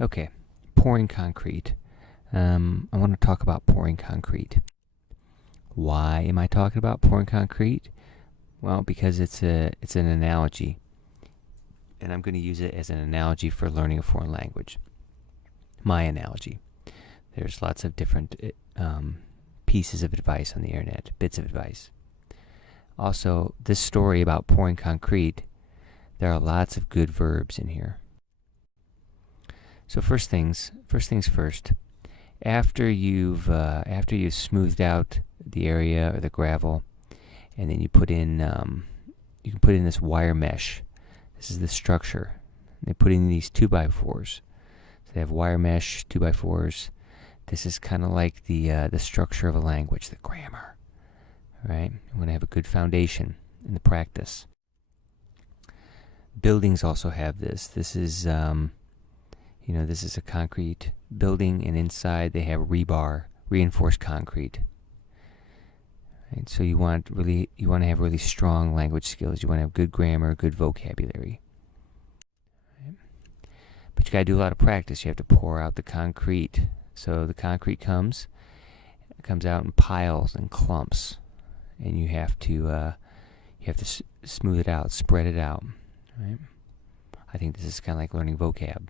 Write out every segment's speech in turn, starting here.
Okay, pouring concrete. I want to talk about pouring concrete. Why am I talking about pouring concrete? Well, because it's an analogy, and I'm going to use it as an analogy for learning a foreign language. My analogy. There's lots of different pieces of advice on the internet, bits of advice. Also, this story about pouring concrete, there are lots of good verbs in here. So first things first. After you've smoothed out the area or the gravel, and then you can put in this wire mesh. This is the structure. They put in these 2x4s. So they have wire mesh 2x4s. This is kind of like the structure of a language, the grammar, right? You want to have a good foundation in the practice. Buildings also have this. This is this is a concrete building, and inside they have rebar, reinforced concrete. Right? So you want to have really strong language skills. You want to have good grammar, good vocabulary. Right? But you got to do a lot of practice. You have to pour out the concrete. So the concrete comes out in piles and clumps, and you have to smooth it out, spread it out. Right? I think this is kind of like learning vocab.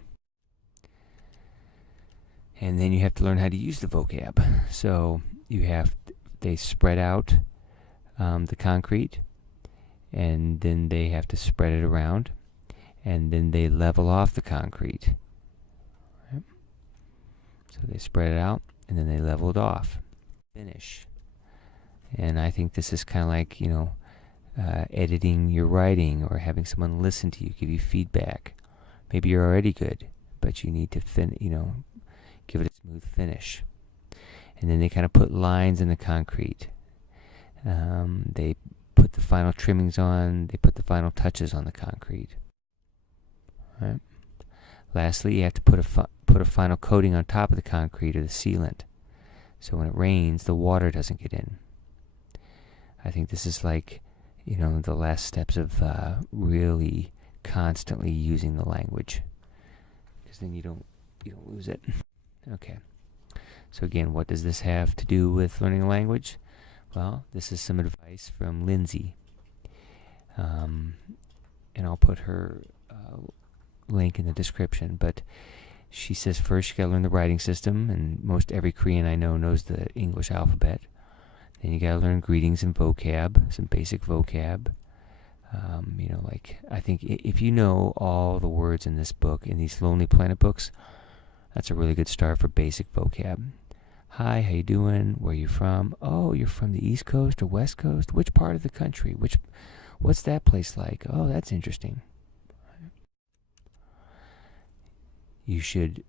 And then you have to learn how to use the vocab. So they spread out the concrete, and then they have to spread it around, and then they level off the concrete. Right? So they spread it out, and then they level it off. Finish. And I think this is kind of like, editing your writing or having someone listen to you, give you feedback. Maybe you're already good, but you need to give it a smooth finish. And then they kind of put lines in the concrete. They put the final trimmings on. They put the final touches on the concrete. Right. Lastly, you have to put a final coating on top of the concrete or the sealant, so when it rains, the water doesn't get in. I think this is like, the last steps of really constantly using the language, because then you don't lose it. Okay. So again, what does this have to do with learning a language? Well, this is some advice from Lindsay. And I'll put her link in the description. But she says first you gotta learn the writing system, and most every Korean I know knows the English alphabet. Then you gotta learn greetings and vocab, some basic vocab. I think if you know all the words in this book, in these Lonely Planet books, that's a really good start for basic vocab. Hi, how you doing? Where are you from? Oh, you're from the East Coast or West Coast? Which part of the country? What's that place like? Oh, that's interesting. You should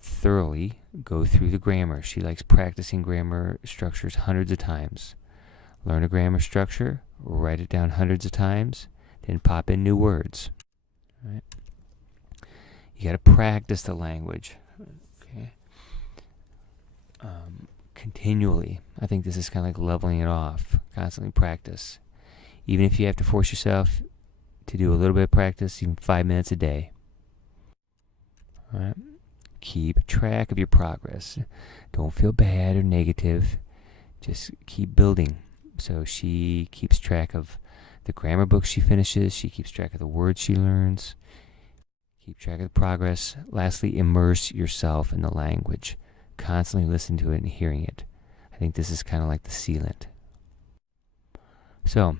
thoroughly go through the grammar. She likes practicing grammar structures hundreds of times. Learn a grammar structure, write it down hundreds of times, then pop in new words. Right? You got to practice the language, okay? Continually. I think this is kind of like leveling it off. Constantly practice. Even if you have to force yourself to do a little bit of practice, even 5 minutes a day. All right? Keep track of your progress. Don't feel bad or negative. Just keep building. So she keeps track of the grammar book she finishes. She keeps track of the words she learns. Keep track of the progress. Lastly, immerse yourself in the language. Constantly listen to it and hearing it. I think this is kind of like the sealant. So,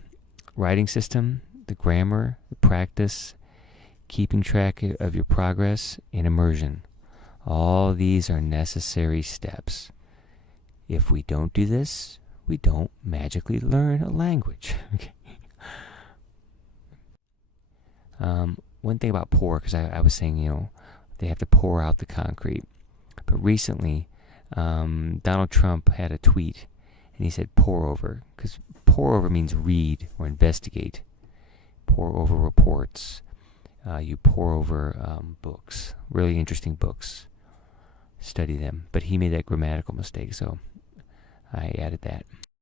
writing system, the grammar, the practice, keeping track of your progress, and immersion. All these are necessary steps. If we don't do this, we don't magically learn a language. Okay. One thing about pour, because I was saying, they have to pour out the concrete. But recently, Donald Trump had a tweet, and he said pour over, because pour over means read or investigate. Pour over reports. You pour over books, really interesting books. Study them. But he made that grammatical mistake, so I added that.